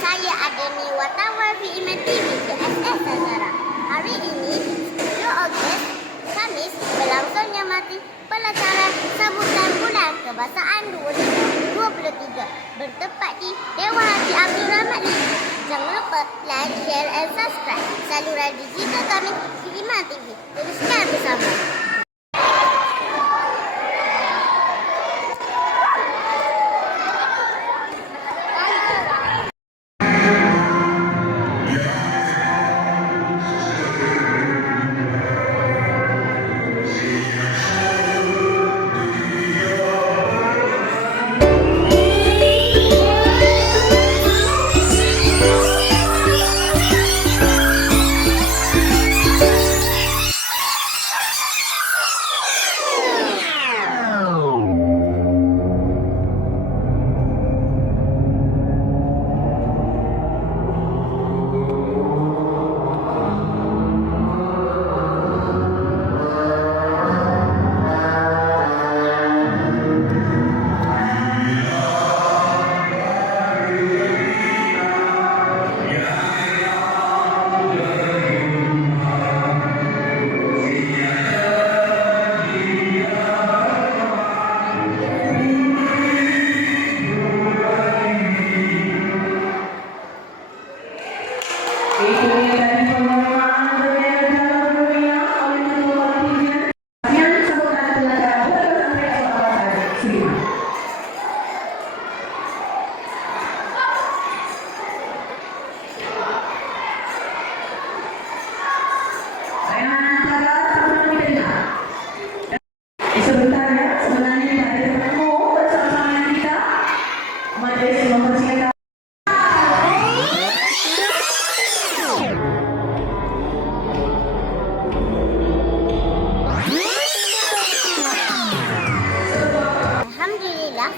Saya Ademi Watawa di TV JSS Tazara. Hari ini, 2 Ogos, Kamis, berlangsungnya mati pelajaran sambutan bulan kebasaan 2023 bertempat di Dewan Haji Abdul Rahmat Lee. Jangan lupa like, share and subscribe saluran digital kami di TV. Teruskan bersama.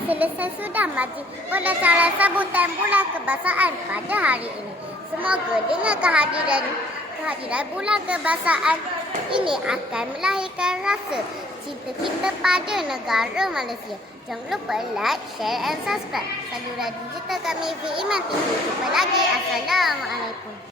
Selesai sudah majlis pendasaran sambutan bulan kebahasaan pada hari ini. Semoga dengan kehadiran kehadiran bulan kebahasaan ini akan melahirkan rasa cinta kita pada negara Malaysia. Jangan lupa like, share and subscribe saluran digital kami di Iman TV. Jumpa lagi. Assalamualaikum.